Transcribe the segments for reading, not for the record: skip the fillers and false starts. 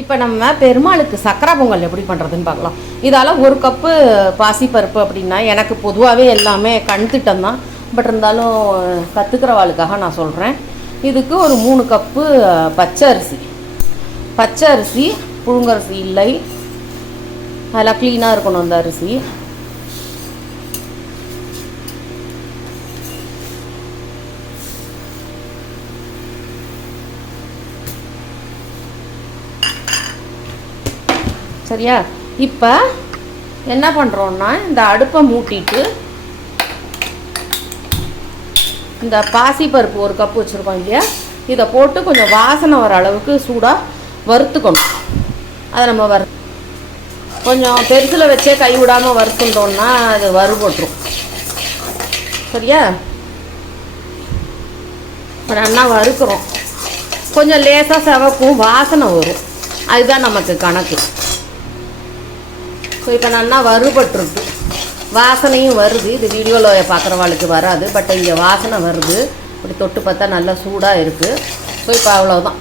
இப்போ நம்ம பெருமாளுக்கு சக்கரை பொங்கல் எப்படி பண்ணுறதுன்னு பார்க்கலாம். இதால் 1 கப்பு பாசிப்பருப்பு அப்படின்னா, எனக்கு பொதுவாகவே எல்லாமே கண் திட்டம் தான். பட் இருந்தாலும் கற்றுக்கிறவாளுக்காக நான் சொல்கிறேன். இதுக்கு ஒரு 3 கப்பு பச்சை அரிசி புழுங்கரிசி இல்லை, அதெல்லாம் க்ளீனாக இருக்கணும் அந்த அரிசி. சரியா? இப்போ என்ன பண்ணுறோன்னா, இந்த அடுப்பை மூட்டிட்டு இந்த பாசிப்பருப்பு 1 கப்பு வச்சுருக்கோம் இல்லையா, இதை போட்டு கொஞ்சம் வாசனை வர அளவுக்கு சூடாக வறுத்துக்கணும். அதை நம்ம கொஞ்சம் பெருசில் வச்சே கை விடாமல் வறுத்துட்டோம்னா அது வறுபட்டுரும். சரியா? இப்போ நல்லா வறுக்கிறோம், கொஞ்சம் லேசாக செவக்கும், வாசனை வரும், அதுதான் நமக்கு கணக்கு. ஸோ இப்போ நல்லா வறுபட்டுருக்கு, வாசனையும் வருது. இது வீடியோவில் பார்க்குறவாளுக்கு வராது, பட் இங்கே வாசனை வருது. இப்படி தொட்டு பார்த்தா நல்லா சூடாக இருக்குது. ஸோ இப்போ அவ்வளோதான்.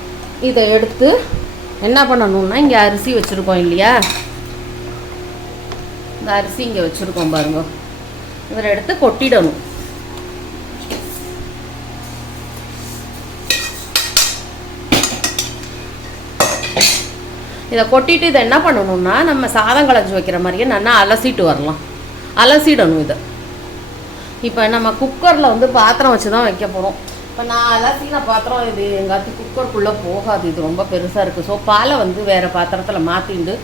இதை எடுத்து என்ன பண்ணணும்னா, இங்கே அரிசி வச்சுருக்கோம் இல்லையா, இந்த அரிசி இங்கே வச்சுருக்கோம் பாருங்க, இதில் எடுத்து கொட்டிடணும். இதை கொட்டிட்டு இதை என்ன பண்ணணும்னா, நம்ம சாதம் களைஞ்சி வைக்கிற மாதிரியே நல்லா அலசிடணும் இதை. இப்போ நம்ம குக்கரில் வந்து பாத்திரம் வச்சு தான் வைக்க போகிறோம். இப்போ நான் அலசின பாத்திரம் இது எங்காச்சும் குக்கருக்குள்ளே போகாது, இது ரொம்ப பெருசாக இருக்குது. ஸோ பாலை வந்து வேறு பாத்திரத்தில் மாற்றிண்டு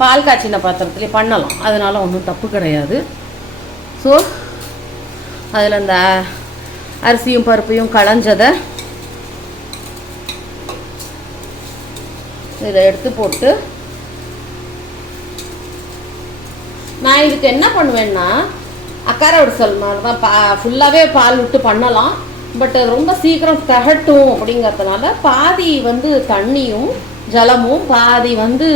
பால் காய்ச்சின பாத்திரத்துலேயே பண்ணலாம், அதனால் ஒன்றும் தப்பு கிடையாது. ஸோ அதில் இந்த அரிசியும் பருப்பையும் களைஞ்சதை இதை எடுத்து போட்டு, நான் இதுக்கு என்ன பண்ணுவேன்னா, அக்கார உடசல் மாதிரி தான் ஃபுல்லாகவே பால் விட்டு பண்ணலாம். பட் ரொம்ப சீக்கிரம் தகட்டும் அப்படிங்கிறதுனால பாதி வந்து தண்ணியும் ஜலமும் பாதி வந்து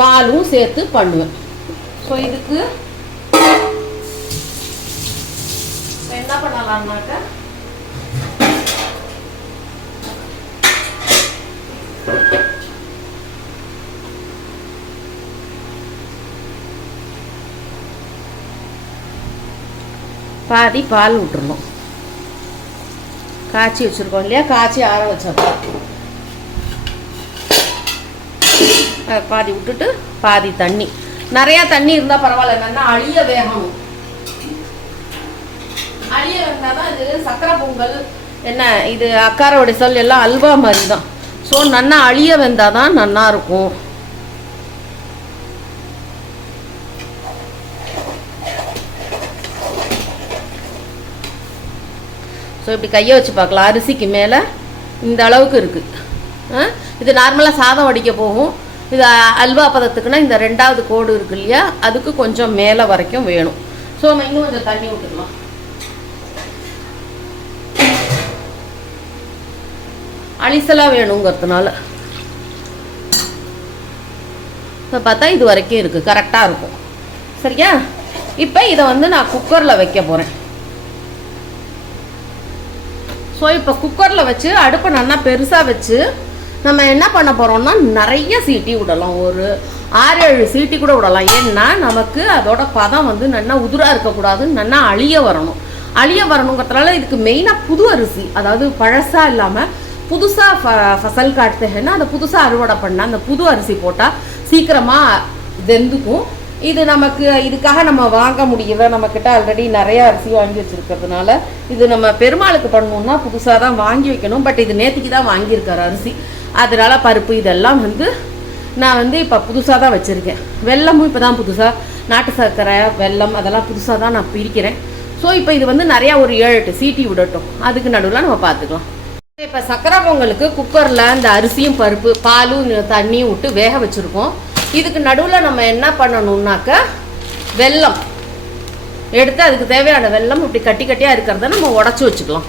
பாலும் சேர்த்து பண்ணுவேன். ஸோ இதுக்கு என்ன பண்ணலாம்னாக்க, பாதி பால் விட்டுருணும். காய்ச்சி வச்சுருக்கோம் இல்லையா, காய்ச்சி ஆற வச்சப்போ பாதி விட்டுட்டு பாதி தண்ணி. நிறையா தண்ணி இருந்தால் பரவாயில்ல, என்னன்னா அழிய வேகணும். அழிய வேண்டாம் தான் இது சக்கரை பொங்கல். என்ன இது அக்காரோட சொல் எல்லாம் அல்வா மாதிரி தான். ஸோ நல்லா அழிய வெந்தால் தான் நல்லா இருக்கும். ஸோ இப்படி கையை வச்சு பார்க்கலாம், அரிசிக்கு மேலே இந்த அளவுக்கு இருக்குது. இது நார்மலாக சாதம் வடிக்க போகும். இது அல்வா பதத்துக்குன்னா இந்த 2வது கோடு இருக்கு இல்லையா, அதுக்கு கொஞ்சம் மேலே வரைக்கும் வேணும். ஸோ நம்ம இன்னும் கொஞ்சம் தண்ணி விட்டுக்கலாம். அலிசலாக வேணுங்கிறதுனால இப்போ பார்த்தா இது வரைக்கும் இருக்குது, கரெக்டாக இருக்கும். சரியா? இப்போ இதை வந்து நான் குக்கரில் வைக்க போகிறேன். ஸோ இப்போ குக்கரில் வச்சு அடுப்பை நல்லா பெருசாக வச்சு நம்ம என்ன பண்ண போகிறோம்னா, நிறைய சீட்டி விடலாம், ஒரு 6-7 சீட்டி கூட விடலாம். ஏன்னா நமக்கு அதோட பதம் வந்து நல்லா உதிராக இருக்கக்கூடாது, நல்லா அழிய வரணுங்கிறதுனால இதுக்கு மெயினாக புது அரிசி, அதாவது பழசாக இல்லாமல் புதுசாக ஃபசல் காட்டுத்தேன்னா அதை புதுசாக அறுவடை பண்ணால் அந்த புது அரிசி போட்டால் சீக்கிரமாக வெந்துக்கும். இது நமக்கு இதுக்காக நம்ம வாங்க முடியல, நம்மக்கிட்ட ஆல்ரெடி நிறைய அரிசி வாங்கி வச்சுருக்கிறதுனால இது நம்ம பெருமாளுக்கு பண்ணணுன்னா புதுசாக தான் வாங்கி வைக்கணும். பட் இது நேற்றுக்கு தான் வாங்கியிருக்காரு அரிசி, அதனால் பருப்பு இதெல்லாம் வந்து நான் வந்து இப்போ புதுசாக தான் வச்சுருக்கேன். வெல்லமும் இப்போ தான் புதுசாக, நாட்டு சர்க்கரை வெல்லம் அதெல்லாம் புதுசாக தான் நான் பிரிக்கிறேன். ஸோ இப்போ இது வந்து நிறையா ஒரு 7-8 சீட்டி விடட்டும், அதுக்கு நடுவில் நம்ம பார்த்துக்கலாம். இப்போ சக்கரை பொங்கலுக்கு குக்கரில் இந்த அரிசியும் பருப்பு பாலும் தண்ணியும் விட்டு வேக வச்சுருக்கோம். இதுக்கு நடுவில் நம்ம என்ன பண்ணணும்னாக்க, வெல்லம் எடுத்து அதுக்கு தேவையான வெல்லம் இப்படி கட்டி கட்டியாக இருக்கிறத நம்ம உடச்சி வச்சுக்கலாம்.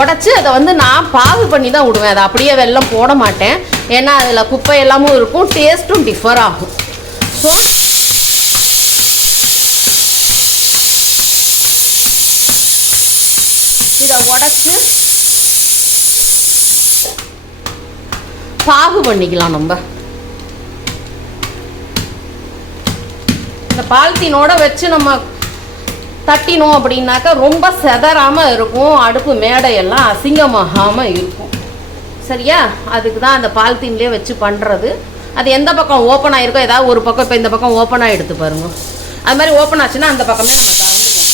உடச்சி அதை வந்து நான் பாகு பண்ணி தான் விடுவேன், அதை அப்படியே வெல்லம் போட மாட்டேன். ஏன்னா அதில் குப்பை எல்லாமும் இருக்கும், டேஸ்ட்டும் டிஃபர் ஆகும். ஸோ இதை உடச்சி பாகு பண்ணிக்கலாம். நம்ம இந்த பால்த்தீனோட வச்சு நம்ம தட்டினோம் அப்படின்னாக்கா ரொம்ப செதறாமல் இருக்கும், அடுப்பு மேடையெல்லாம் அசிங்கமாகாமல் இருக்கும். சரியா? அதுக்கு தான் அந்த பால்த்தீன்லேயே வச்சு பண்ணுறது. அது எந்த பக்கம் ஓப்பன் ஆகிருக்கோ, ஏதாவது ஒரு பக்கம் இப்போ இந்த பக்கம் ஓப்பனாக எடுத்து பாருங்க. அது மாதிரி ஓப்பன் ஆச்சுன்னா அந்த பக்கமே நம்ம திறந்துக்கணும்.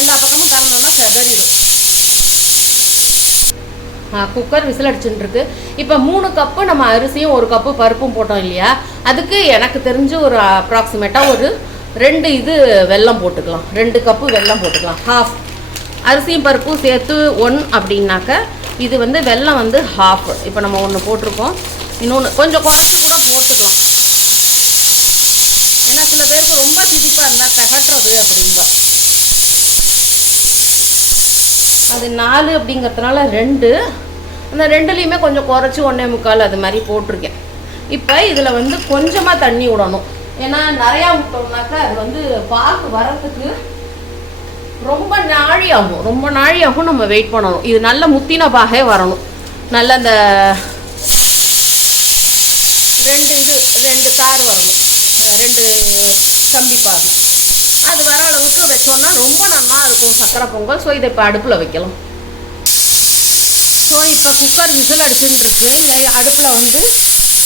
எல்லா பக்கமும் திறந்தோம்னா செதறிடும். Cooker whistle அடிச்சுட்டுருக்கு. இப்போ 3 கப்பு நம்ம அரிசியும் 1 கப்பு பருப்பும் போட்டோம் இல்லையா, அதுக்கு எனக்கு தெரிஞ்சு ஒரு அப்ராக்சிமேட்டாக ஒரு 2 இது வெல்லம் போட்டுக்கலாம். 2 கப்பு வெல்லம் போட்டுக்கலாம். ஹாஃப் அரிசியும் பருப்பும் சேர்த்து 1 அப்படின்னாக்க இது வந்து வெல்லம் வந்து ஹாஃப். இப்போ நம்ம 1 போட்டிருக்கோம், இன்னொன்று கொஞ்சம் குறைச்சி கூட போட்டுக்கலாம். ஏன்னா சில பேருக்கு ரொம்ப திதிப்பாக இருந்தால் தகட்டுறது அப்படின்பா. அது 4 அப்படிங்கிறதுனால 2, அந்த 2லேயுமே கொஞ்சம் குறைச்சி 1.25 அது மாதிரி போட்டிருக்கேன். இப்போ இதில் வந்து கொஞ்சமாக தண்ணி விடணும். ஏன்னா நிறையா விட்டோம்னாக்கா அது வந்து பாகு வரத்துக்கு ரொம்ப நாழி ஆகும். நம்ம வெயிட் பண்ணணும். இது நல்ல முத்தின பாகே வரணும். நல்ல அந்த 2 தார் வரணும், 2 கம்பி பாகு. அது வர அளவுக்கு வச்சோன்னா ரொம்ப நல்லா இருக்கும் சக்கரை பொங்கல். ஸோ இதை இப்போ அடுப்பில் வைக்கலாம். ஸோ இப்போ குக்கர் விசில் அடிச்சுட்டு இருக்கு. அடுப்பில் வந்து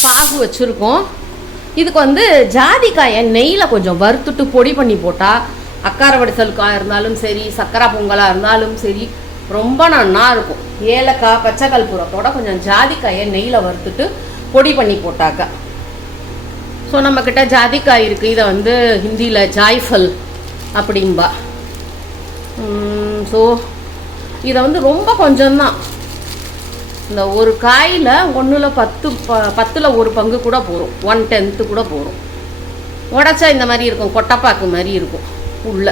பாகு வச்சுருக்கோம். இதுக்கு வந்து ஜாதிக்காயை நெய்யில் கொஞ்சம் வறுத்துட்டு பொடி பண்ணி போட்டால் அக்கார வடிசலுக்காக இருந்தாலும் சரி, சக்கரை பொங்கலாக இருந்தாலும் சரி, ரொம்ப நல்லா இருக்கும். ஏலக்காய் பச்சை கற்பூரத்தோட கொஞ்சம் ஜாதிக்காயை நெய்யில் வறுத்துட்டு பொடி பண்ணி போட்டாக்கா. ஸோ நம்மக்கிட்ட ஜாதிக்காய் இருக்குது. இதை வந்து ஹிந்தியில் ஜாய்ஃபல் அப்படின்பா. ஸோ இதை வந்து ரொம்ப கொஞ்சம்தான், இந்த ஒரு காயில் 1ல் 10ல் 1 பங்கு கூட போகும், 1/10 கூட போகும். உடச்சா இந்த மாதிரி இருக்கும், கொட்டைப்பாக்கு மாதிரி இருக்கும் உள்ள.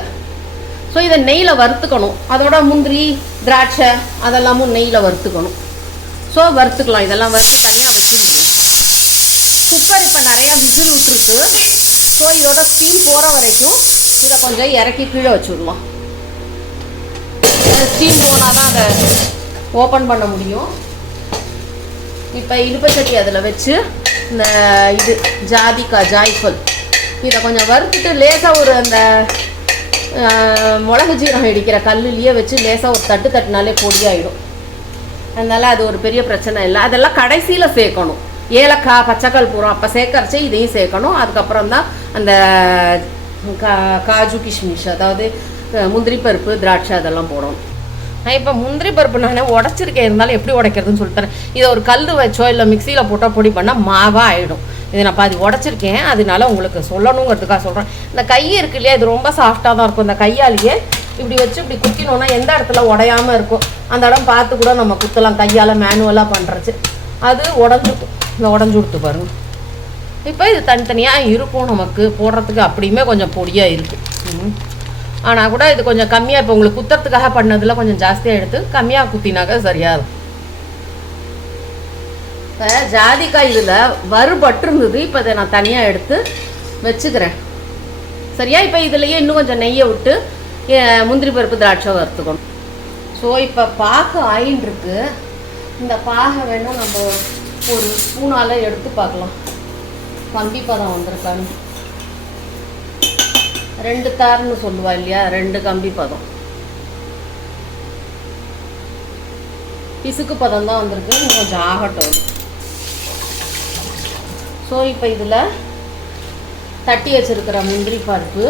ஸோ இதை நெய்யில் வறுத்துக்கணும். அதோட முந்திரி திராட்சை அதெல்லாமும் நெய்யில் வறுத்துக்கணும். ஸோ வறுத்துக்கலாம். இதெல்லாம் வறுத்து தனியாக வச்சுருக்கோம். குக்கர் இப்போ நிறையா விசில் விட்டுருக்கு. ஸோ இதோட ஸ்டீம் போகிற வரைக்கும் இதை கொஞ்சம் இறக்கி கீழே வச்சுடலாம். ஸ்டீம் போனால் தான் அதை ஓப்பன் பண்ண முடியும். இப்போ இலுப்பச்சட்டி அதில் வச்சு இந்த இது ஜாதிக்காய் ஜாய்ஃபல் இதை கொஞ்சம் வறுத்துட்டு லேசாக ஒரு அந்த மிளகு ஜீரகம் இடிக்கிற கல்லுலேயே வச்சு லேசாக ஒரு தட்டுனாலே பொடியாயிடும். அதனால் அது ஒரு பெரிய பிரச்சனை இல்லை. அதெல்லாம் கடைசியில் சேர்க்கணும். ஏலக்காய் பச்சை கற்பூரம் அப்போ சேர்க்கறச்சே இதையும் சேர்க்கணும். அதுக்கப்புறம் தான் அந்த காஜு கிஷ்மிஷ், அதாவது முந்திரி பருப்பு திராட்சை அதெல்லாம் போடணும். நான் இப்போ முந்திரி பருப்பு நான் உடச்சிருக்கேன், இருந்தாலும் எப்படி உடைக்கிறதுன்னு சொல்லித்தரேன். இதை ஒரு கல் வச்சோ இல்லை மிக்சியில் போட்டால் பொடி பண்ணால் மாவாக ஆகிடும். இதை நான் பாதி உடச்சிருக்கேன், அதனால உங்களுக்கு சொல்லணுங்கிறதுக்காக சொல்கிறேன். இந்த கை இருக்கு இல்லையா, இது ரொம்ப சாஃப்டாக தான் இருக்கும். இந்த கையாலேயே இப்படி வச்சு இப்படி குத்தினோன்னா எந்த இடத்துல உடையாமல் இருக்கும் அந்த இடம் பார்த்து கூட நம்ம குத்தலாம். கையால் மேனுவலாக பண்ணுறச்சு அது உடஞ்சிக்கும். இந்த உடஞ்சி கொடுத்து பாருங்கள். இப்போ இது தனித்தனியாக இருக்கும், நமக்கு போடுறதுக்கு அப்படியுமே கொஞ்சம் பொடியாக இருக்குது. ஆனால் கூட இது கொஞ்சம் கம்மியாக, இப்போ உங்களுக்கு குத்துறதுக்காக பண்ணதில் கொஞ்சம் ஜாஸ்தியாக எடுத்து கம்மியாக குத்தினாக்க சரியாக இருக்கும். இப்போ ஜாதிக்காய் இதில் வறுபட்டு இருந்தது. இப்போ இதை நான் தனியாக எடுத்து வச்சுக்கிறேன். சரியா? இப்போ இதுலேயே இன்னும் கொஞ்சம் நெய்யை விட்டு முந்திரி பருப்பு திராட்சை வறுத்துக்கணும். ஸோ இப்போ பாகு ஆயின்னு இருக்கு. இந்த பாகை வேணால் நம்ம ஒரு ஸ்பூனால் எடுத்து பார்க்கலாம் கம்பி பதம் வந்திருக்கான்னு. 2 தார்னு சொல்லுவா இல்லையா, 2 கம்பி பதம். பிசுக்கு பதம் தான் வந்திருக்கு, கொஞ்சம் ஆகட்டும். ஸோ இப்போ இதில் தட்டி வச்சிருக்கிற முந்திரி பருப்பு,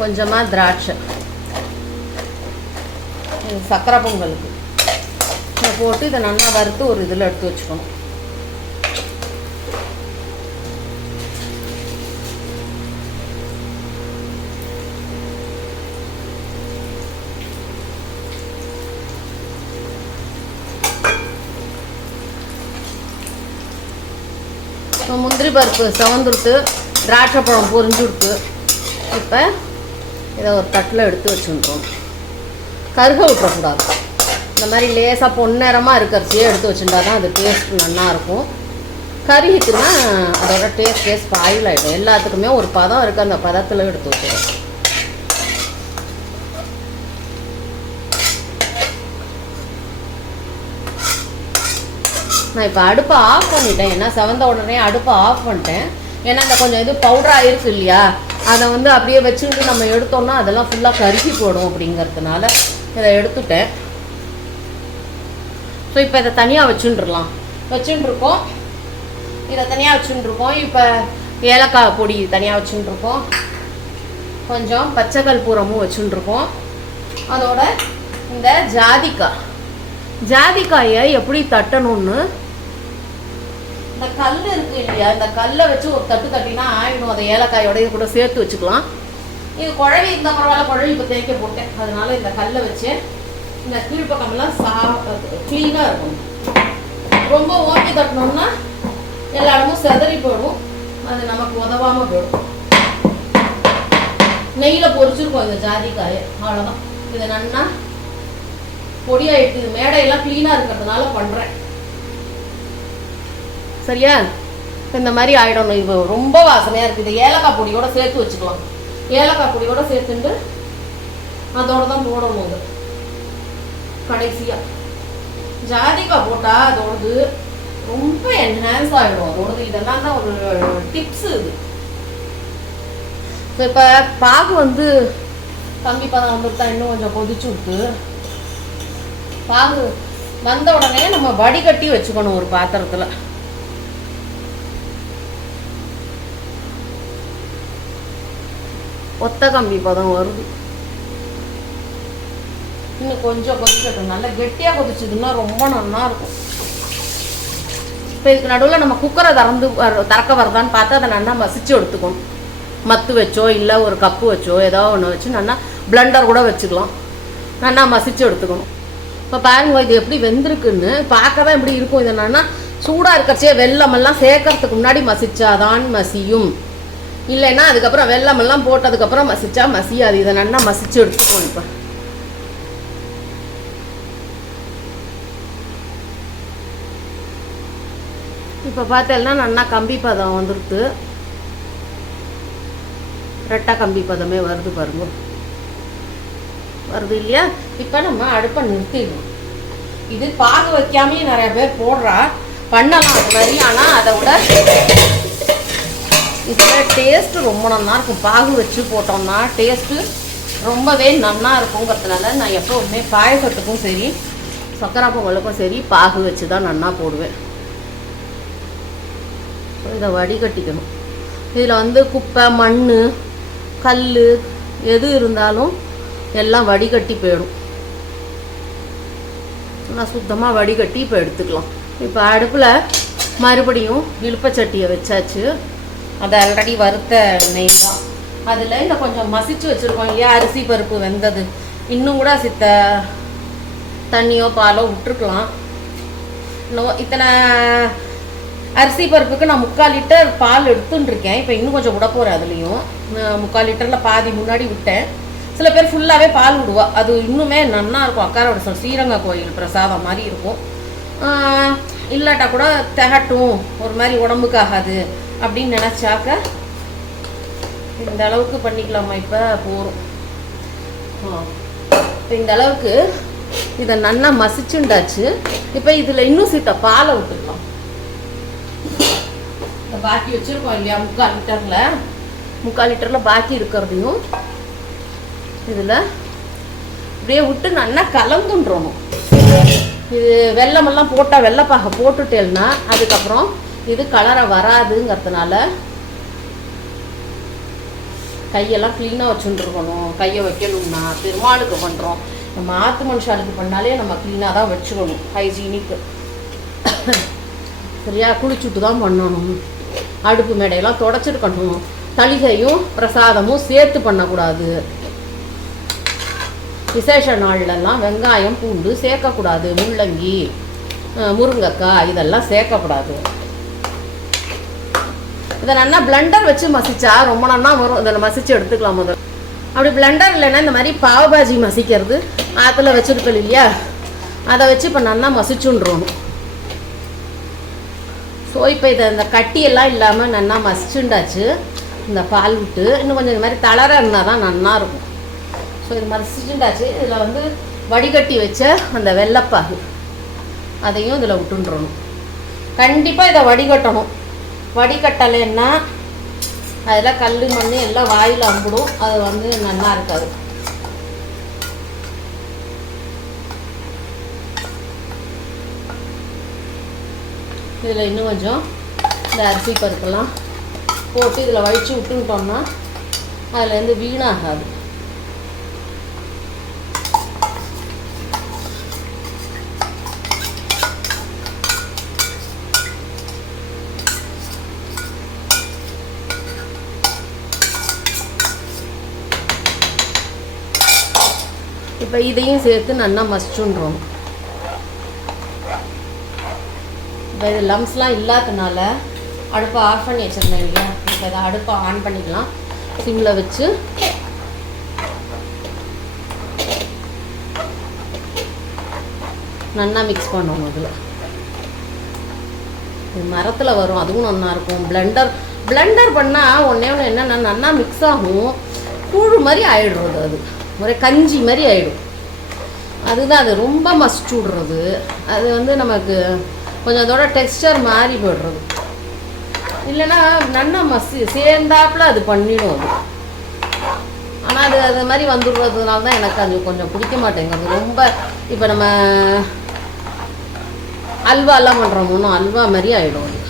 கொஞ்சமாக திராட்சை, சக்கரை பொங்கலுக்கு போட்டு இதை நல்லா வறுத்து ஒரு இதில் எடுத்து வச்சுக்கணும். முந்திரி பருப்பு செவந்துடுத்து, திராட்சை பழம் பொரிஞ்சுடுத்து. இப்போ இதை ஒரு தட்டில் எடுத்து வச்சுருக்கோம். கருக விட்டுறக்கூடாது. இந்த மாதிரி லேசாக பொன்னிறமாக இருக்கிறச்சியே எடுத்து வச்சுட்டா தான் அது டேஸ்ட் நல்லாயிருக்கும். கருகிட்டுன்னா அதோட டேஸ்ட் ஸ்பாயில் ஆகிடும். எல்லாத்துக்குமே ஒரு பதம் இருக்குது, அந்த பதத்தில் எடுத்து வச்சுருவோம். நான் இப்போ அடுப்பை ஆஃப் பண்ணிட்டேன். ஏன்னா செவந்த உடனே அடுப்பை ஆஃப் பண்ணிட்டேன். ஏன்னா அந்த கொஞ்சம் இது பவுடராக இருக்குது இல்லையா, அதை வந்து அப்படியே வச்சுட்டு நம்ம எடுத்தோம்னா அதெல்லாம் ஃபுல்லாக கருகி போடும். அப்படிங்கிறதுனால இதை எடுத்துட்டேன். ஸோ இப்போ இதை தனியாக வச்சுட்டுருலாம். வச்சுட்டுருக்கோம், இதை தனியாக வச்சுட்டுருக்கோம். இப்போ ஏலக்காய் பொடி தனியாக வச்சுட்டுருக்கோம். கொஞ்சம் பச்சை கற்பூரமும் வச்சுட்டுருக்கோம். அதோட இந்த ஜாதிக்காயை எப்படி தட்டணும்னு, இந்த கல் இருக்கு இல்லையா, இந்த கல்லை வச்சு ஒரு தட்டு தட்டினா ஆயிடும். அதை ஏலக்காயோட கூட சேர்த்து வச்சுக்கலாம். இது குழவி இந்த பரவாயில்ல, குழவி இப்போ தேய்க்க போட்டேன். அதனால இந்த கல்லை வச்சு இந்த கீழ்ப்பக்கமெல்லாம் க்ளீனாக இருக்கும். ரொம்ப ஓட்டி தட்டினோம்னா எல்லா இடமும் செதறி போயிடும். அது நமக்கு உதவாமல் போயிடும். நெய்யில் பொரிச்சிருக்கோம் இந்த ஜாதிக்காயை, அவ்வளோதான். இதை நல்லா பொடியாயிட்டு மேடையெல்லாம் க்ளீனாக இருக்கிறதுனால பண்ணுறேன். சரியா? இந்த மாதிரி ஆகிடணும். இது ரொம்ப வாசனையாக இருக்குது. ஏலக்காய் பொடியோட சேர்த்து வச்சுக்கலாம். ஏலக்காய் பொடியோட சேர்த்துட்டு அதோட தான் போடணும். அது கடைசியாக ஜாதிக்காய் போட்டால் அதோடது ரொம்ப என்ஹான்ஸ் ஆகிடும். அதோடது இதெல்லாம் தான் ஒரு டிப்ஸு இது. ஸோ இப்போ பாகு வந்து கம்பி பதம் வந்துட்டு தான் இன்னும் கொஞ்சம் கொதிச்சு விட்டு பாகு வந்த உடனே நம்ம வடிகட்டி வச்சுக்கணும் ஒரு பாத்திரத்தில். ஒத்த கம்பி பதம் வருது. இன்னும் கொஞ்சம் கொதிக்கட்டும். நல்லா கெட்டியாக கொதிச்சதுன்னா ரொம்ப நல்லா இருக்கும். இப்போ இதுக்கு நடுவில் நம்ம குக்கரை திறக்க வருதான்னு பார்த்து அதை நல்லா மசிச்சு எடுத்துக்கணும். மத்து வச்சோ இல்லை ஒரு கப்பு வச்சோ ஏதோ ஒன்று வச்சு நல்லா பிளண்டர் கூட வச்சுக்கலாம். நல்லா மசிச்சு எடுத்துக்கணும். இப்போ பாருங்க இது எப்படி வெந்திருக்குன்னு பார்க்க தான் எப்படி இருக்கும். இது என்னன்னா சூடாக இருக்கிறச்சே வெல்லமெல்லாம் சேர்க்கறதுக்கு முன்னாடி மசிச்சாதான் மசியும். இல்லைன்னா அதுக்கப்புறம் வெல்லமெல்லாம் போட்டதுக்கப்புறம் மசிச்சா மசியாது. இதை நல்லா மசிச்சு எடுத்துக்கணும். இப்போ பார்த்தேன்னா நல்லா கம்பி பதம் வந்துடுது. ரெட்டா கம்பி பதமே வருது பாருங்க, வருது இல்லையா? இப்போ நம்ம அடுப்பை நிறுத்திடணும். இது பாகு வைக்காமே நிறைய பேர் போடுறா, பண்ணலாம் அது மாதிரி. ஆனால் அதை விட இதில் டேஸ்ட்டு ரொம்ப நல்லா இருக்கும். பாகு வச்சு போட்டோம்னா டேஸ்ட்டு ரொம்பவே நல்லா இருக்குங்கிறதுனால நான் எப்போவுமே பாயசத்துக்கும் சரி சக்கரை பொங்கலுக்கும் சரி பாகு வச்சு தான் நல்லா போடுவேன். இதை வடிகட்டிக்கணும். இதில் வந்து குப்பை மண் கல் எது இருந்தாலும் எல்லாம் வடிகட்டி போயிடும். நான் சுத்தமாக வடிகட்டி இப்போ எடுத்துக்கலாம். இப்போ அடுப்பில் மறுபடியும் இழுப்பச்சட்டியை வச்சாச்சு. அது ஆல்ரெடி வறுத்த நெய் தான். அதில் இந்த கொஞ்சம் மசிச்சு வச்சுருக்கோம் இல்லையா அரிசி பருப்பு வெந்தது, இன்னும் கூட சித்த தண்ணியோ பாலோ விட்டுருக்கலாம். இன்னும் இத்தனை அரிசி பருப்புக்கு நான் 3/4 லிட்டர் பால் எடுத்துட்டுருக்கேன். இப்போ இன்னும் கொஞ்சம் விட போகிறேன். அதுலேயும் 3/4 லிட்டரில் பாதி முன்னாடி விட்டேன். சில பேர் ஃபுல்லாகவே பால் விடுவா, அது இன்னுமே நல்லா இருக்கும். அக்காரோட ஸ்ரீரங்க கோயில் பிரசாதம் மாதிரி இருக்கும். இல்லாட்டா கூட திகட்டும், ஒரு மாதிரி உடம்புக்கு ஆகாது அப்படின்னு நினச்சாக்க இந்த அளவுக்கு பண்ணிக்கலாமா? இப்போ போகிறோம். இப்போ இந்த அளவுக்கு இதை நல்லா மசிச்சுண்டாச்சு. இப்போ இதில் இன்னும் சித்த பாலை விட்டுக்கலாம். பாக்கி வச்சுருக்கோம் இல்லையா 3/4 லிட்டரில் பாக்கி இருக்கிறதையும் இதில் இப்படியே விட்டு நல்லா கலந்துன்றணும். இது வெல்லமெல்லாம் போட்டால் வெள்ளைப்பாக போட்டுட்டேன்னா அதுக்கப்புறம் இது கலரை வராதுங்கிறதுனால கையெல்லாம் க்ளீனாக வச்சுட்டுருக்கணும். கையை வைக்கணும்னா பெருமாளுக்கு பண்ணுறோம், நம்ம ஆத்து மனுஷாளுக்கு பண்ணாலே நம்ம க்ளீனாக தான் வச்சுக்கணும், ஹைஜீனிக்கு. சரியா? குளிச்சுட்டு தான் பண்ணணும். அடுப்பு மேடையெல்லாம் தொடச்சிருக்கணும். தளிகையும் பிரசாதமும் சேர்த்து பண்ணக்கூடாது. விசேஷ நாள்லலாம் வெங்காயம் பூண்டு சேர்க்கக்கூடாது. முள்ளங்கி முருங்கைக்காய் இதெல்லாம் சேர்க்கக்கூடாது. இதை நல்லா பிளண்டர் வச்சு மசிச்சா ரொம்ப நல்லா வரும். இதை மசிச்சு எடுத்துக்கலாம் முதல்ல. அப்படி பிளண்டர் இல்லைன்னா இந்த மாதிரி பாவபாஜி மசிக்கிறது ஆற்றுல வச்சுருக்கோம் இல்லையா, அதை வச்சு இப்போ நல்லா மசிச்சுன்றணும். ஸோ இப்போ இதை இந்த கட்டியெல்லாம் இல்லாமல் நல்லா மசிச்சுண்டாச்சு. இந்த பால் விட்டு இன்னும் கொஞ்சம் இந்த மாதிரி தளர இருந்தால் தான் நல்லா இருக்கும். ஸோ இது மசிச்சுண்டாச்சு. இதில் வந்து வடிகட்டி வச்ச அந்த வெள்ளைப்பாகு அதையும் இதில் விட்டுன்றணும். கண்டிப்பாக இதை வடிகட்டணும். வடிகட்டலைன்னா அதில் கல் மண் எல்லாம் வாயில் அம்பிடும். அது வந்து நல்லா இருக்காது. இதில் இன்னும் கொஞ்சம் இந்த அரிசி பருப்பெல்லாம் போட்டு இதில் வடித்து விட்டுக்கிட்டோம்னா அதுலேருந்து வீணாகாது. இப்போ இதையும் சேர்த்து நல்லா மசிச்சுன்றோம். இப்போ இது லம்ஸ்லாம் இல்லாததுனால அடுப்பை ஆஃப் பண்ணி வச்சுருந்தேன் இல்லையா, இப்போ இதை அடுப்பை ஆன் பண்ணிக்கலாம். சிம்மில் வச்சு நல்லா மிக்ஸ் பண்ணணும். இதில் இது மரத்தில் வரும், அதுவும் நல்லாயிருக்கும். பிளெண்டர் பண்ணால் ஒன்றே என்னென்னா நல்லா மிக்ஸ் ஆகும், கூழு மாதிரி ஆகிடுறது. அது ஒரே கஞ்சி மாதிரி ஆகிடும். அதுதான் அது ரொம்ப மசிச்சு விடுறது. அது வந்து நமக்கு கொஞ்சம் அதோட டெக்ஸ்டர் மாறி போடுறது. இல்லைன்னா நல்லா சேர்ந்தாப்புல அது பண்ணிடும் அது. ஆனால் அது மாதிரி வந்துடுறதுனால தான் எனக்கு அது கொஞ்சம் பிடிக்க மாட்டேங்குது ரொம்ப. இப்போ நம்ம அல்வாலாம் பண்ணுறோமோன்னு அல்வா மாதிரி ஆகிடும் அது.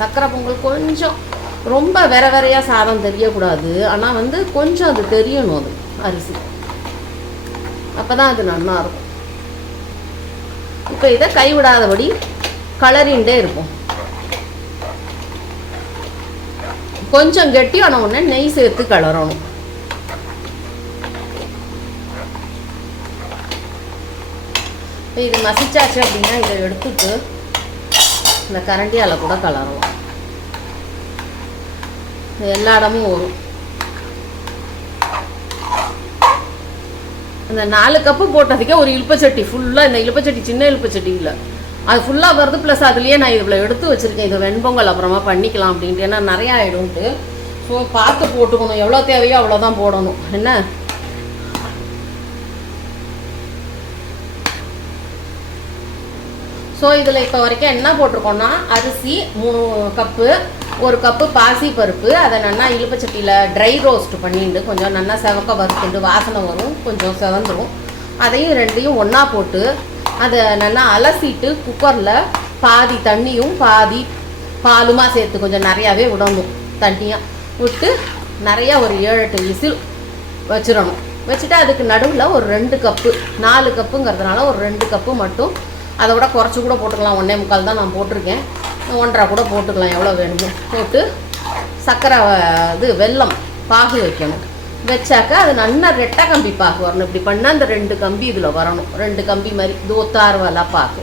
சர்க்கரை பொங்கல் கொஞ்சம் ரொம்ப வேறையாக சாதம் தெரியக்கூடாது, ஆனால் வந்து கொஞ்சம் அது தெரியணும் அது அரிசி, அப்போ தான் அது நல்லாயிருக்கும். இப்போ இதை கைவிடாதபடி கலரிண்டே இருக்கும். கொஞ்சம் கெட்டியான உடனே நெய் சேர்த்து கலரணும். இது மசிச்சாச்சு அப்படின்னா இதை எடுத்துட்டு இந்த கரண்டியால் கூட கலரலாம். எல்லா இடமும் வரும். அந்த 4 கப்பு போட்டதுக்கே ஒரு இழுப்பச்சட்டி ஃபுல்லாக, இந்த இழுப்பச்சட்டி சின்ன இழுப்பச்சட்டி இல்லை, அது ஃபுல்லாக வருது. ப்ளஸ் அதுலேயே நான் இவ்வளோ எடுத்து வச்சுருக்கேன். இது வெண்பொங்கல் அப்புறமா பண்ணிக்கலாம் அப்படின்ட்டு, ஏன்னா நிறையா ஆகிடும்ட்டு. ஸோ பார்த்து போட்டுக்கணும், எவ்வளோ தேவையோ அவ்வளோதான் போடணும். என்ன ஸோ இதில் இப்போ வரைக்கும் என்ன போட்டிருக்கோன்னா அரிசி 3 கப்பு, 1 கப்பு பாசி பருப்பு. அதை நல்லா இழுப்பச்சட்டியில் ட்ரை ரோஸ்ட் பண்ணிட்டு கொஞ்சம் நல்லா செவக்க வறுத்துட்டு வாசனை வரும், கொஞ்சம் செவந்துடும். அதையும் ரெண்டையும் ஒன்றா போட்டு அதை நல்லா அலசிட்டு குக்கரில் பாதி தண்ணியும் பாதி பாலுமா சேர்த்து கொஞ்சம் நிறையாவே விடணும். தண்ணியாக விட்டு நிறையா ஒரு 7-8 விசில் வச்சிடணும். வச்சுட்டு அதுக்கு நடுவில் ஒரு 2 கப்பு, 4 கப்புங்கிறதுனால ஒரு 2 கப்பு மட்டும், அதை விட குறைச்சி கூட போட்டுக்கலாம். 1.25 தான் நான் போட்டிருக்கேன், 1.5 கூட போட்டுக்கலாம், எவ்வளோ வேணுமோ போட்டு சர்க்கரை வெல்லம் பாகு வைக்கணும். வச்சாக்க அது நல்லா ரெட்டை கம்பி பாகு வரணும். இப்படி பண்ணால் அந்த 2 கம்பி இதில் வரணும், 2 கம்பி மாதிரி தோத்தார்வலாக பாகு.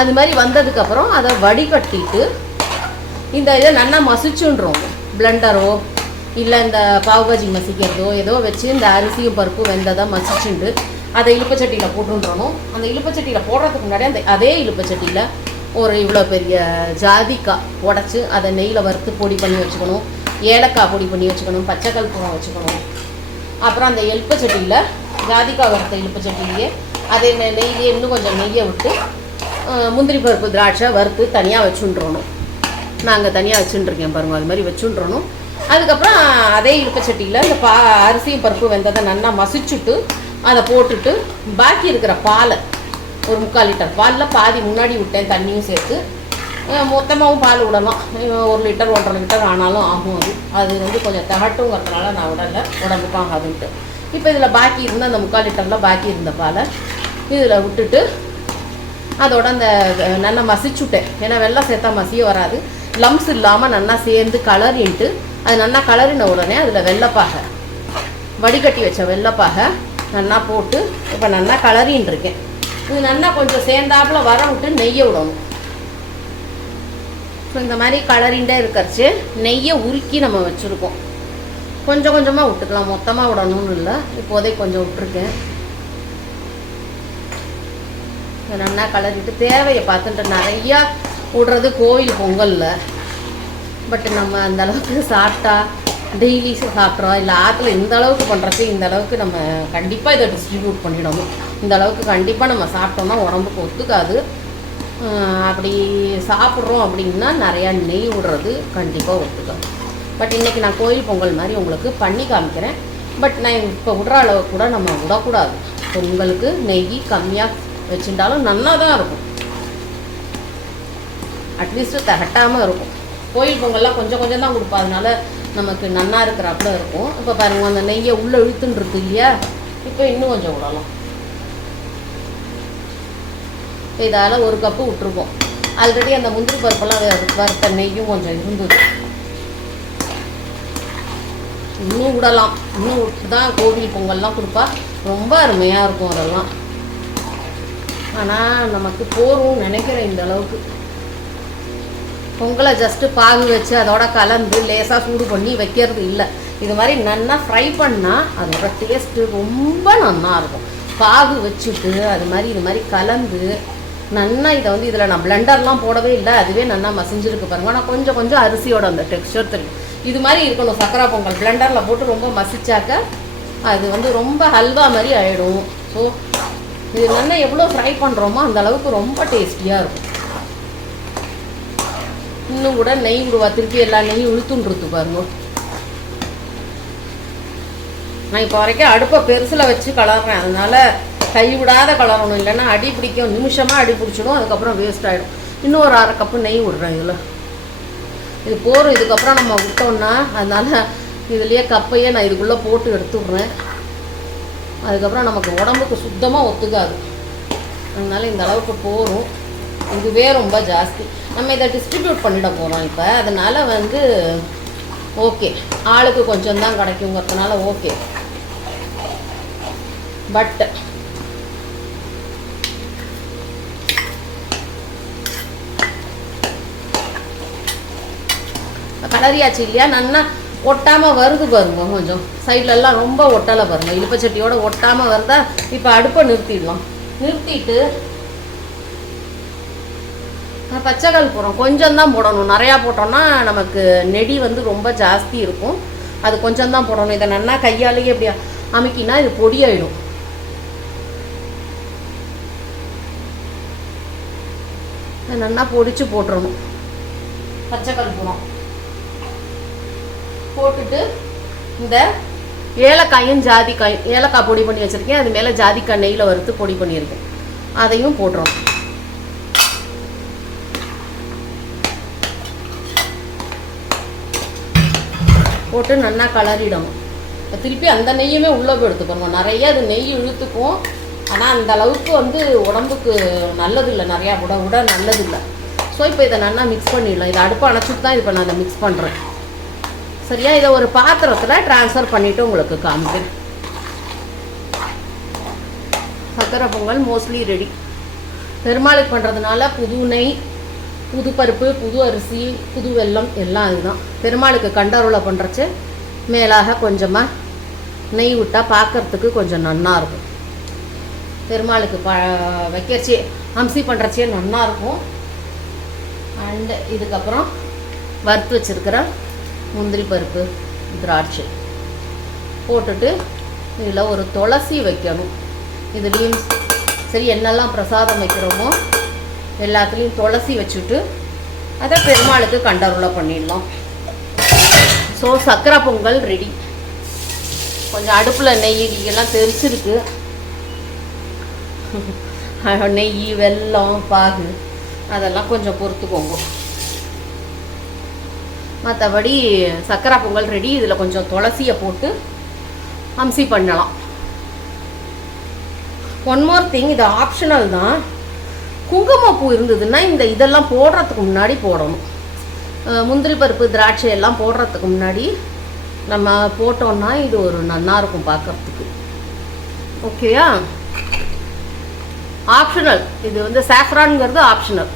அது மாதிரி வந்ததுக்கப்புறம் அதை வடிகட்டிட்டு இந்த இதை நல்லா மசிச்சுன்றோம். பிளெண்டரோ இல்லை இந்த பாவுபாஜி மசிக்கிறதோ ஏதோ வச்சு இந்த அரிசியும் பருப்பு வெந்ததை மசிச்சுண்டு அதை இழுப்பச்சட்டியில் போட்டுன்றணும். அந்த இழுப்பச்சட்டியில் போடுறதுக்கு முன்னாடி அதே இழுப்பச்சட்டியில் ஒரு இவ்வளோ பெரிய ஜாதிக்காய் உடச்சி அதை நெய்யில் வறுத்து பொடி பண்ணி வச்சுக்கணும். ஏலக்காய் பொடி பண்ணி வச்சுக்கணும். பச்சை கற்பூரம் வச்சுக்கணும். அப்புறம் அந்த இழுப்பச்சட்டியில் ஜாதிக்காய் வறுத்த இழுப்பச்சட்டிலேயே அதே நெய்யிலே இன்னும் கொஞ்சம் நெய்யை விட்டு முந்திரி பருப்பு திராட்சை வறுத்து தனியாக வச்சுன்றணும். நாங்கள் தனியாக வச்சுட்டுருக்கேன் பாருங்கள், அது மாதிரி வச்சுன்றணும். அதுக்கப்புறம் அதே இழுப்பச்சட்டியில் இந்த அரிசியும் பருப்பு வெந்ததை நல்லா மசிச்சுட்டு அதை போட்டுட்டு பாக்கி இருக்கிற பாலை ஒரு 3/4 லிட்டர் பாலில் பாதி முன்னாடி விட்டேன், தண்ணியும் சேர்த்து. மொத்தமாகவும் பால் விடலாம், 1 லிட்டர் 1.5 லிட்டர் ஆனாலும் ஆகும். அது வந்து கொஞ்சம் திகட்டுங்கிறதுனால நான் விடலை, உடம்புக்கும் ஆகாதுன்ட்டு. இப்போ இதில் பாக்கி இருந்த அந்த 3/4 லிட்டரில் பாக்கி இருந்த பாலை இதில் விட்டுட்டு அதோட அந்த நல்லா மசிச்சுட்டேன். ஏன்னா வெள்ளம் சேர்த்தா மசிய வராது, லம்ஸ் இல்லாமல் நல்லா சேர்ந்து கலரின்ட்டு அது நல்லா கலரின உடனே அதில் வெள்ளைப்பாகை வடிகட்டி வச்ச வெள்ளைப்பாகை நல்லா போட்டு இப்போ நல்லா கலரின்னு இருக்கேன். இது நல்லா கொஞ்சம் சேர்ந்தாப்புல வர விட்டு நெய்யை விடணும். ஸோ இந்த மாதிரி கலரிண்டே இருக்கிறச்சு நெய்யை உருக்கி நம்ம வச்சுருக்கோம். கொஞ்சம் கொஞ்சமாக விட்டுக்கலாம், மொத்தமாக விடணும்னு இல்லை, இப்போதைக்கு கொஞ்சம் விட்டுருக்கேன். நல்லா கலரிட்டு தேவையை பார்த்துட்டு நிறையா விடுறது கோவில் பொங்கலில். பட் நம்ம அந்த அளவுக்கு சாப்பிட்டா டெய்லி சாப்பிட்றோம் இல்லை ஆற்றுல இந்த அளவுக்கு பண்ணுறதுக்கு இந்த அளவுக்கு நம்ம கண்டிப்பாக இதை டிஸ்ட்ரிபியூட் பண்ணிடணும். இந்த அளவுக்கு கண்டிப்பாக நம்ம சாப்பிட்டோம்னா உடம்புக்கு ஒத்துக்காது. அப்படி சாப்பிட்றோம் அப்படின்னா நிறையா நெய் விடுறது கண்டிப்பாக ஒத்துக்கும். பட் இன்றைக்கி நான் கோயில் பொங்கல் மாதிரி உங்களுக்கு பண்ணி காமிக்கிறேன். பட் நான் இப்போ விடுற அளவு கூட நம்ம விடக்கூடாது. பொங்கலுக்கு நெய் கம்மியாக வச்சுட்டாலும் நல்லா தான் இருக்கும், அட்லீஸ்ட்டு தகட்டாமல் இருக்கும். கோயில் பொங்கல்லாம் கொஞ்சம் கொஞ்சம் தான் கொடுப்பா, அதனால நமக்கு நன்னா இருக்கிறப்பல இருக்கும். இப்போ பாருங்கள் அந்த நெய்யை உள்ளே இழுத்துன்னு இருக்கு இல்லையா, இப்போ இன்னும் கொஞ்சம் விடலாம். இதால் ஒரு கப்பு விட்டுருக்கோம். ஆல்ரெடி அந்த முந்திரி பருப்பெல்லாம் வறுத்த நெய்யும் கொஞ்சம் இருந்தது, இன்னும் விடலாம். இன்னும் விட்டு தான் கோவில் பொங்கல்லாம் கொடுப்பா, ரொம்ப அருமையாக இருக்கும் அதெல்லாம். ஆனால் நமக்கு போரும் நினைக்கிறேன் இந்த அளவுக்கு. பொங்கலை ஜஸ்ட்டு பாகு வச்சு அதோட கலந்து லேசாக சூடு பண்ணி வைக்கிறது இல்லை. இது மாதிரி நல்லா ஃப்ரை பண்ணால் அதோட டேஸ்ட்டு ரொம்ப நல்லா இருக்கும். பாகு வச்சுட்டு அது மாதிரி இது மாதிரி கலந்து நல்லா இதை வந்து இதில் நான் பிளெண்டர்லாம் போடவே இல்லை, அதுவே நல்லா மசிஞ்சிருக்கு பாருங்க. ஆனால் கொஞ்சம் கொஞ்சம் அரிசியோட அந்த டெக்ஸ்சர் தெரியும். இது மாதிரி இருக்கணும் சக்கரை பொங்கல். பிளெண்டரில் போட்டு ரொம்ப மசிச்சாக்க அது வந்து ரொம்ப ஹல்வா மாதிரி ஆகிடும். ஸோ இது நல்லா எவ்வளோ ஃப்ரை பண்ணுறோமோ அந்த அளவுக்கு ரொம்ப டேஸ்டியாக இருக்கும். இன்னும் கூட நெய் விடுவா, திருப்பி எல்லா நெய்யும் இழுத்துன்றது பாருங்க. நான் இப்போ வரைக்கும் அடுப்பை பெருசில் வச்சு கலர்றேன், அதனால் கை விடாத கலரணும், இல்லைன்னா அடி பிடிக்கும், நிமிஷமாக அடி பிடிச்சிடும், அதுக்கப்புறம் வேஸ்ட் ஆகிடும். இன்னும் ஒரு 1/2 கப்பு நெய் விடுறேன் இதில். இது போரும், இதுக்கப்புறம் நம்ம விட்டோம்னா அதனால் இதுலேயே கப்பையே நான் இதுக்குள்ளே போட்டு எடுத்துடுறேன். அதுக்கப்புறம் நமக்கு உடம்புக்கு சுத்தமாக ஒத்துக்காது, அதனால் இந்த அளவுக்கு போரும். இதுவே ரொம்ப ஜாஸ்தி. நம்ம இதை டிஸ்ட்ரிபியூட் பண்ணிட போகிறோம் இப்போ, அதனால் வந்து ஓகே, ஆளுக்கு கொஞ்சம் தான் கிடைக்குங்கிறதுனால ஓகே. பட் கலரியாச்சு இல்லையா, நல்லா ஒட்டாமல் வருது பாருங்க. கொஞ்சம் சைட்லெல்லாம் ரொம்ப ஒட்டலை பாருங்க, இழுப்பச்சட்டியோட ஒட்டாமல் வருதா. இப்போ அடுப்பை நிறுத்திடலாம். நிறுத்திட்டு பச்சைக்கால் போடுறோம், கொஞ்சம் தான் போடணும். நிறையா போட்டோம்னா நமக்கு நெடி வந்து ரொம்ப ஜாஸ்தி இருக்கும், அது கொஞ்சம் தான் போடணும். இதை நல்லா கையாலேயே இப்படி அமுக்கினா இது பொடியாயிடும். நல்லா பொடிச்சு போட்டுறணும். பச்சைக்கால் போடுறோம், போட்டுட்டு இந்த ஏலக்காயும் ஜாதிக்காயும், ஏலக்காய் பொடி பண்ணி வச்சுருக்கேன், அது மேலே ஜாதிக்காய் நெய்யில் வறுத்து பொடி பண்ணியிருக்கேன், அதையும் போட்டுறோம். போட்டு நல்லா கலரிடணும். திருப்பி அந்த நெய்யுமே உள்ளே போய் எடுத்துக்கணும். நிறைய அது நெய் இழுத்துக்கும், ஆனால் அந்த அளவுக்கு வந்து உடம்புக்கு நல்லதில்லை, நிறையா விட நல்லதில்லை. ஸோ இப்போ இதை நல்லா மிக்ஸ் பண்ணிடலாம். இதை அடுப்பை அணைச்சிட்டு தான் இப்போ நான் அதை மிக்ஸ் பண்ணுறேன். சரியா, இதை ஒரு பாத்திரத்தில் ட்ரான்ஸ்ஃபர் பண்ணிவிட்டு உங்களுக்கு காமிக்கிறேன். சக்கரை பொங்கல் மோஸ்ட்லி ரெடி. பெருமாளுக்கு பண்ணுறதுனால புது நெய், புது பருப்பு, புது அரிசி, புது வெல்லம் எல்லாம் அதுதான். பெருமாளுக்கு கண்டருளை பண்ணுறச்சு மேலாக கொஞ்சமாக நெய் விட்டால் பார்க்குறதுக்கு கொஞ்சம் நல்லாயிருக்கும். பெருமாளுக்கு வைக்கிறச்சே அம்சி பண்ணுறச்சே நல்லாயிருக்கும். அண்டு இதுக்கப்புறம் வறுத்து வச்சுருக்கிற முந்திரி பருப்பு, திராட்சை போட்டுட்டு இதில் ஒரு துளசி வைக்கணும். இதுலேயும் சரி, என்னெல்லாம் பிரசாதம் வைக்கிறோமோ எல்லாத்துலேயும் துளசி வச்சுட்டு அதை பெருமாளுக்கு கண்டருளை பண்ணிடலாம். ஸோ சக்கரை பொங்கல் ரெடி. கொஞ்சம் அடுப்பில் நெய்யெல்லாம் தெரிச்சிருக்கு, நெய், வெல்லம், பாகு அதெல்லாம் கொஞ்சம் பொறுத்துக்கோங்க. மற்றபடி சக்கரை பொங்கல் ரெடி. இதில் கொஞ்சம் துளசியை போட்டு அம்சி பண்ணலாம். ஒன் மோர் திங், இது ஆப்ஷனல் தான். குங்குமப்பூ இருந்ததுன்னா இதெல்லாம் போடுறதுக்கு முன்னாடி போடணும். முந்திரி பருப்பு, திராட்சை எல்லாம் போடுறதுக்கு முன்னாடி நம்ம போட்டோம்னா இது ஒரு நல்லாயிருக்கும் பார்க்கறதுக்கு. ஓகேயா, ஆப்ஷனல். இது வந்து சாஃப்ரான்ங்கிறது ஆப்ஷனல்.